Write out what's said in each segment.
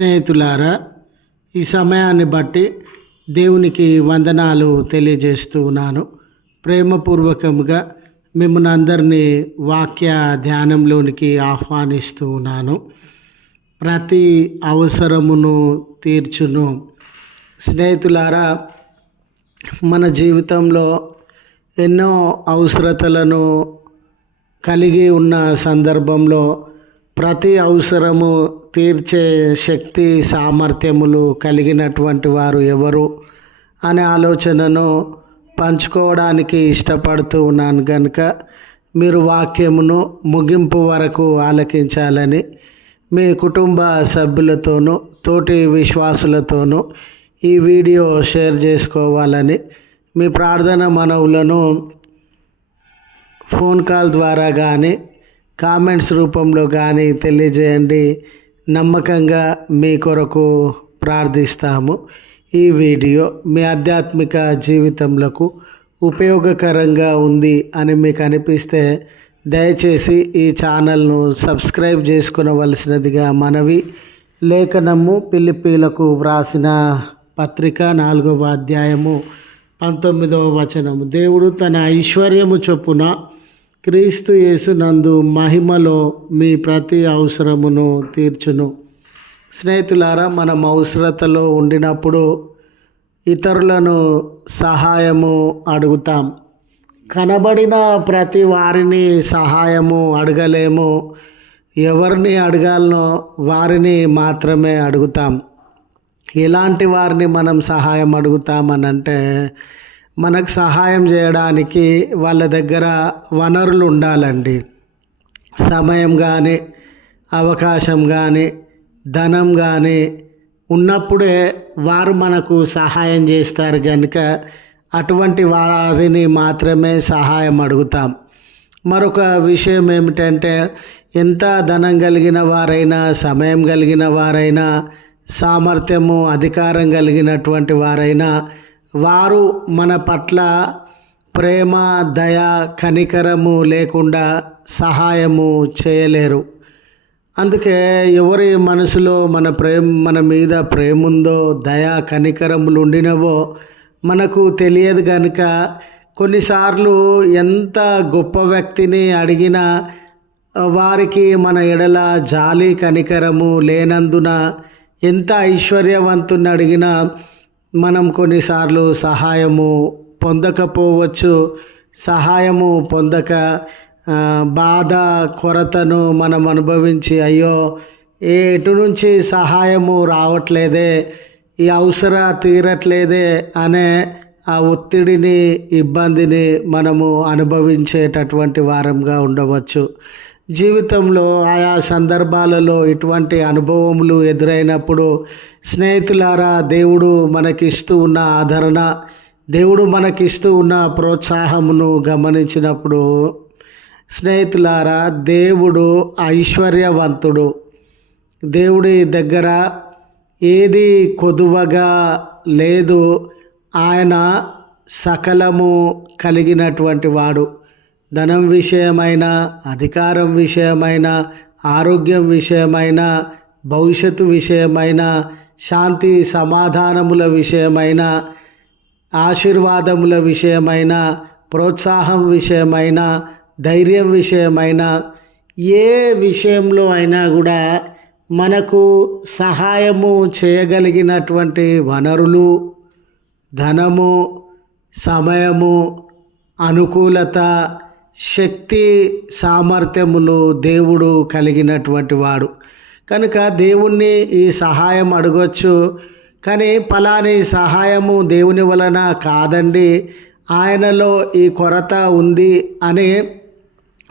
స్నేహితులారా ఈ సమయాన్ని బట్టి దేవునికి వందనాలు తెలియజేస్తూ ఉన్నాను. ప్రేమపూర్వకంగా మిమ్మల్ని అందరినీ వాక్య ధ్యానంలోనికి ఆహ్వానిస్తూ ఉన్నాను. ప్రతి అవసరమును తీర్చును. స్నేహితులారా మన జీవితంలో ఎన్నో అవసరతలను కలిగి ఉన్న సందర్భంలో ప్రతి అవసరము తీర్చే శక్తి సామర్థ్యములు కలిగినటువంటి వారు ఎవరు అనే ఆలోచనను పంచుకోవడానికి ఇష్టపడుతూ ఉన్నాను కనుక మీరు వాక్యమును ముగింపు వరకు ఆలకించాలని మీ కుటుంబ సభ్యులతోనూ తోటి విశ్వాసులతోనూ ఈ వీడియో షేర్ చేసుకోవాలని మీ ప్రార్థన మనవులను ఫోన్ కాల్ ద్వారా కానీ కామెంట్స్ రూపంలో కానీ తెలియజేయండి. నమ్మకంగా మీ కొరకు ప్రార్థిస్తాము. ఈ వీడియో మీ ఆధ్యాత్మిక జీవితంలో ఉపయోగకరంగా ఉంది అని మీకు అనిపిస్తే దయచేసి ఈ ఛానల్ను సబ్స్క్రైబ్ చేసుకునవలసినదిగా మనవి. లేఖనము పిలిపీలకు వ్రాసిన పత్రిక నాలుగవ అధ్యాయము పంతొమ్మిదవ వచనము. దేవుడు తన ఐశ్వర్యము చొప్పున క్రీస్తు యేసునందు మహిమలో మీ ప్రతి అవసరమును తీర్చును. స్నేహితులారా మనం అవసరతలో ఉండినప్పుడు ఇతరులను సహాయము అడుగుతాం. కనబడిన ప్రతి వారిని సహాయము అడగలేము. ఎవరిని అడగాలనో వారిని మాత్రమే అడుగుతాం. ఎలాంటి వారిని మనం సహాయం అడుగుతామనంటే అంటే మనకు సహాయం చేయడానికి వాళ్ళ దగ్గర వనరులు ఉండాలండి. సమయం కానీ అవకాశం కానీ ధనం కానీ ఉన్నప్పుడే వారు మనకు సహాయం చేస్తారు కనుక అటువంటి వారిని మాత్రమే సహాయం అడుగుతాం. మరొక విషయం ఏమిటంటే ఎంత ధనం కలిగిన వారైనా సమయం కలిగిన వారైనా సామర్థ్యము అధికారం కలిగినటువంటి వారైనా వారు మన పట్ల ప్రేమ దయ కనికరము లేకుండా సహాయము చేయలేరు. అందుకే ఎవరి మనసులో మన ప్రేమ మన మీద ప్రేమ ఉందో దయ కనికరములు ఉండినవో మనకు తెలియదు కనుక కొన్నిసార్లు ఎంత గొప్ప వ్యక్తిని అడిగినా వారికి మన ఎడల జాలి కనికరము లేనందున ఎంత ఐశ్వర్యవంతుని అడిగినా మనం కొన్నిసార్లు సహాయము పొందకపోవచ్చు. సహాయము పొందక బాధ కొరతను మనం అనుభవించి అయ్యో ఎటు నుంచి సహాయము రావట్లేదే ఈ అవసర తీరట్లేదే అనే ఆ ఒత్తిడిని ఇబ్బందిని మనము అనుభవించేటటువంటి వారంగా ఉండవచ్చు. జీవితంలో ఆయా సందర్భాలలో ఇటువంటి అనుభవములు ఎదురైనప్పుడు స్నేహితులారా దేవుడు మనకిస్తూ ఉన్న ఆదరణ దేవుడు మనకిస్తూ ఉన్న ప్రోత్సాహమును గమనించినప్పుడు స్నేహితులారా దేవుడు ఐశ్వర్యవంతుడు. దేవుడి దగ్గర ఏది కొదువగా లేదు ఆయన సకలము కలిగినటువంటి వాడు. ధనం విషయమైన అధికారం విషయమైన ఆరోగ్యం విషయమైన భవిష్యత్తు విషయమైన శాంతి సమాధానముల విషయమైన ఆశీర్వాదముల విషయమైన ప్రోత్సాహం విషయమైన ధైర్యం విషయమైన ఏ విషయంలో అయినా కూడా మనకు సహాయము చేయగలిగినటువంటి వనరులు ధనము సమయము అనుకూలత శక్తి సామర్థ్యములు దేవుడు కలిగినటువంటి వాడు. కనుక దేవుణ్ణి ఈ సహాయం అడగచ్చు. కానీ ఫలాని సహాయము దేవుని వలన కాదండి. ఆయనలో ఈ కొరత ఉంది అని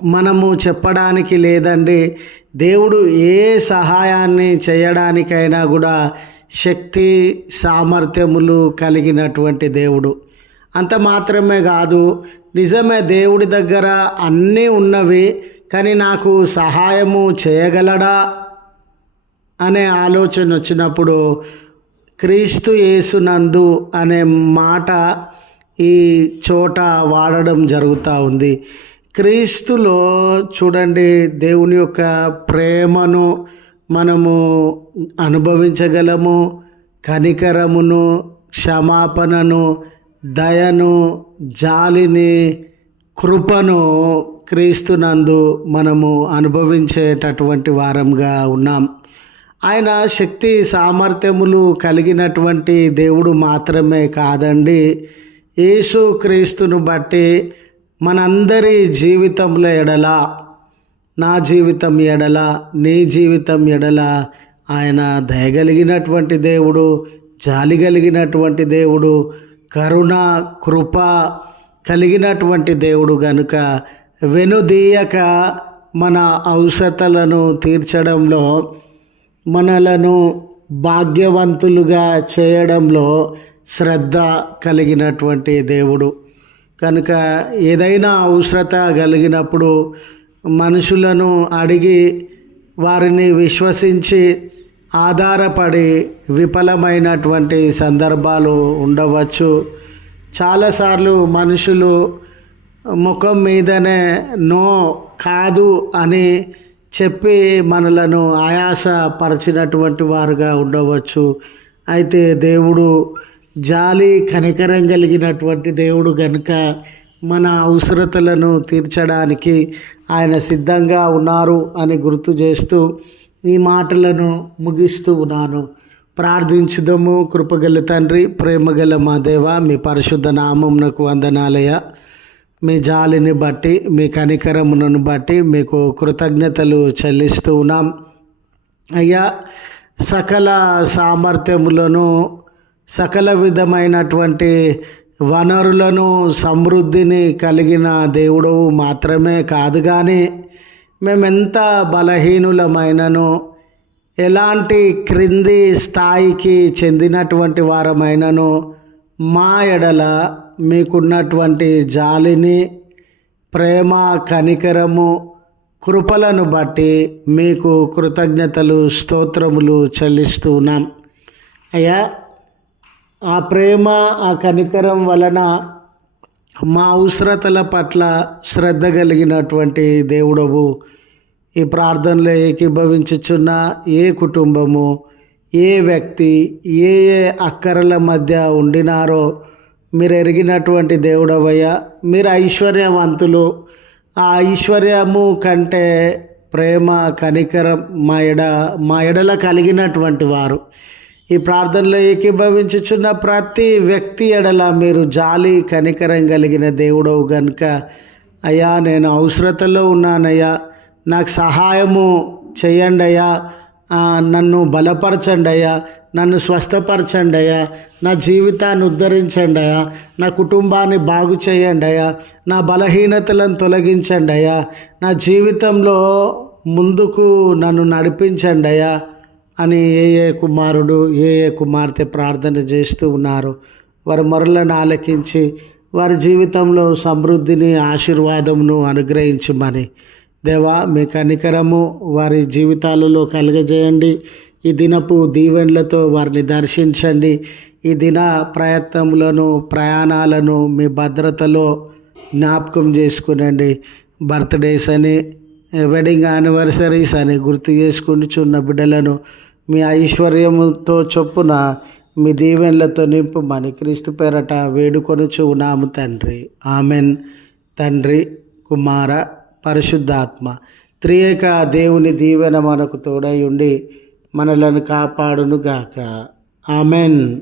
మనము చెప్పడానికి లేదండి. దేవుడు ఏ సహాయాన్ని చేయడానికైనా కూడా శక్తి సామర్థ్యములు కలిగినటువంటి దేవుడు. అంత మాత్రమే కాదు నిజమే దేవుడి దగ్గర అన్నీ ఉన్నవి కానీ నాకు సహాయము చేయగలడా? అనే ఆలోచన వచ్చినప్పుడు క్రీస్తు యేసునందు అనే మాట ఈ చోట వాడడం జరుగుతూ ఉంది. క్రీస్తులో చూడండి దేవుని యొక్క ప్రేమను మనము అనుభవించగలము కనికరమును క్షమాపణను దయను జాలిని కృపను క్రీస్తునందు మనము అనుభవించేటటువంటి వారంగా ఉన్నాం. ఆయన శక్తి సామర్థ్యములు కలిగినటువంటి దేవుడు మాత్రమే కాదండి. యేసు క్రీస్తును బట్టి మనందరి జీవితంలో ఎడల నా జీవితం ఎడల నీ జీవితం ఎడల ఆయన దయగలిగినటువంటి దేవుడు జాలి కలిగినటువంటి దేవుడు కరుణ కృప కలిగినటువంటి దేవుడు గనుక వెనుదీయక మన అవసరతలను తీర్చడంలో మనలను భాగ్యవంతులుగా చేయడంలో శ్రద్ధ కలిగినటువంటి దేవుడు. కనుక ఏదైనా అవసరత కలిగినప్పుడు మనుషులను అడిగి వారిని విశ్వసించి ఆధారపడి విఫలమైనటువంటి సందర్భాలు ఉండవచ్చు. చాలాసార్లు మనుషులు ముఖం మీదనే నో కాదు అని చెప్పి మనలను ఆయాసపరిచినటువంటి వారుగా ఉండవచ్చు. అయితే దేవుడు జాలి కనికరం కలిగినటువంటి దేవుడు గనుక మన అవసరతలను తీర్చడానికి ఆయన సిద్ధంగా ఉన్నారు అని గుర్తు చేస్తూ ఈ మాటలను ముగిస్తూ ఉన్నాను. ప్రార్థించుదము కృపగల తండ్రి ప్రేమగల మా దేవ మీ పరిశుద్ధ నామమునకు వందనాలయ. మీ జాలిని బట్టి మీ కనికరమును బట్టి మీకు కృతజ్ఞతలు చెల్లిస్తూ ఉన్నాం. అయ్యా సకల సామర్థ్యములను సకల విధమైనటువంటి వనరులను సమృద్ధిని కలిగిన దేవుడు మాత్రమే కాదు కానీ మేమెంత బలహీనులమైనను ఎలాంటి క్రింది స్థాయికి చెందినటువంటి వారమైనను మా ఎడల మీకున్నటువంటి జాలిని ప్రేమ కనికరము కృపలను బట్టి మీకు కృతజ్ఞతలు స్తోత్రములు చెల్లిస్తున్నాం అయ్యా ఆ ప్రేమ ఆ కనికరం వలన మా అవసరతల పట్ల శ్రద్ధ కలిగినటువంటి దేవుడవు. ఈ ప్రార్థనలో ఏకీభవించుచున్న ఏ కుటుంబము ఏ వ్యక్తి ఏ ఏ అక్కరల మధ్య ఉండినారో మీరు ఎరిగినటువంటి దేవుడవయ్యా. మీరు ఐశ్వర్యవంతులు. ఆ ఐశ్వర్యము కంటే ప్రేమ కనికరం మా ఎడ మా ఎడల కలిగినటువంటి వారు. ఈ ప్రార్థనలో ఏకీభవించుచున్న ప్రతి వ్యక్తి ఎడల మీరు జాలి కనికరం కలిగిన దేవుడవు గనుక. అయ్యా నేను అవసరతలో ఉన్నానయ్యా. నాకు సహాయము చేయండి అయ్యా నన్ను బలపరచండి అయ్యా నన్ను స్వస్థపరచండి అయ్యా నా జీవితాన్ని ఉద్ధరించండి అయ్యా నా కుటుంబాన్ని బాగు చేయండి అయ్యా నా బలహీనతలను తొలగించండి అయ్యా నా జీవితంలో ముందుకు నన్ను నడిపించండి అయ్యా అని ఏ ఏ కుమారుడు ఏ ఏ కుమార్తె ప్రార్థన చేస్తూ ఉన్నారు. వారి మొరలను ఆలకించి వారి జీవితంలో సమృద్ధిని ఆశీర్వాదమును అనుగ్రహించమని. దేవా మీ కనికరము వారి జీవితాలలో కలుగజేయండి. ఈ దినపు దీవెనలతో వారిని దర్శించండి. ఈ దిన ప్రయత్నములను ప్రయాణాలను మీ భద్రతలో జ్ఞాపకం చేసుకునండి. బర్త్డేస్ అని వెడ్డింగ్ యానివర్సరీస్ అని గుర్తు చేసుకుని చున్న బిడ్డలను మీ ఐశ్వర్యముతో చొప్పున మీ దీవెనలతో నింపు మన క్రీస్తు పేరట వేడుకొని చూనాము తండ్రి. ఆమెన్. తండ్రి కుమార పరిశుద్ధాత్మ త్రియేక దేవుని దీవెన మనకు తోడై ఉండి మనలను కాపాడునుగాక. ఆమెన్.